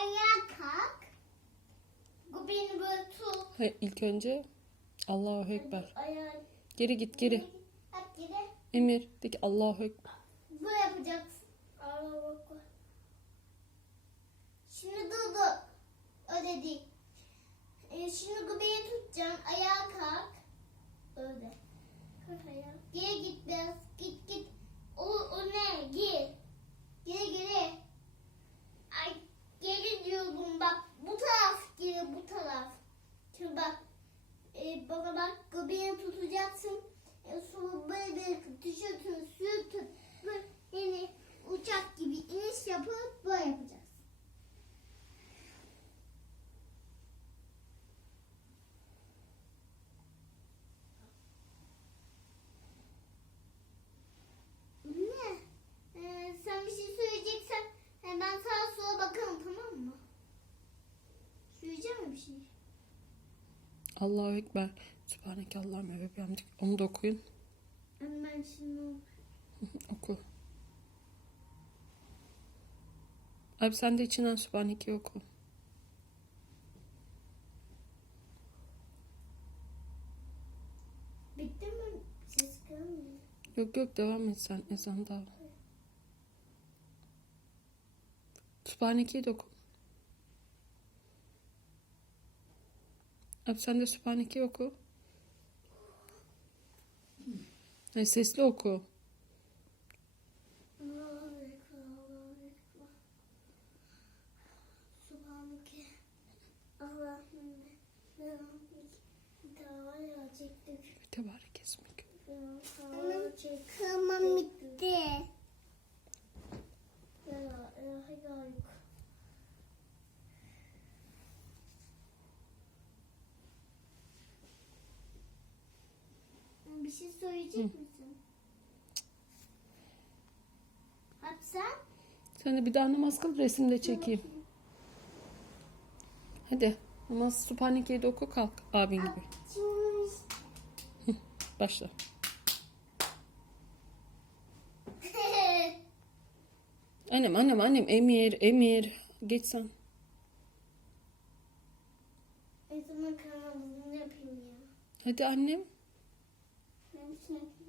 ayağa kalk. Bu beni böyle tut. Hayır, ilk önce Allahu Ekber. Ayağı. Geri git geri. Hadi geri. Emir de ki Allahu Ekber. Bu yapacaksın. Allah bak. Şimdi dur dur. Öyle değil. Ee, şimdi bu beni tutacaksın. Ayağa kalk. Öyle. Kalk ayağa. Geri git biraz. Git git. O, o ne? Gir. Geri geri. Ay geri diyorum bak. Bu taraf geri bu taraf. Şimdi bak. E, göbeğini tutacaksın. E, sonra böyle tişörtünü sürtüp böyle yani uçak gibi iniş yapıp böyle yapacaksın. Ne? Ee, sen bir şey söyleyeceksen e, ben sağa sola bakalım tamam mı? Söyleyeceğim mi bir şey? Allahu Ekber. Sübhaneke Allahümme ve bihamdik. Onu da okuyun. Ben şimdi Oku. Abi sen de içinden Sübhaneke'yi oku. bitti mi? Ses gelmiyor. Yok yok devam et sen ezan daha. Sübhaneke'yi de oku. Abi sen de Sübhaneke'yi oku. Hayır, sesli oku. Allahu Ekber, Allahu Ekber. Subhaneke. Allahümme. Rahmet. Teala çektik. Tebarek esmek. Teala çektik. Kırmam bitti. Ya, ilahe gayuk. Bir şey söyleyecek misin? Hadi sen? De bir daha namaz kıl resim de çekeyim. Hadi namaz Sübhaneke'yi de oku kalk abin gibi. Şimdi Başla. Annem annem annem emir emir. Geç sen. ya. Hadi annem. Ben şimdi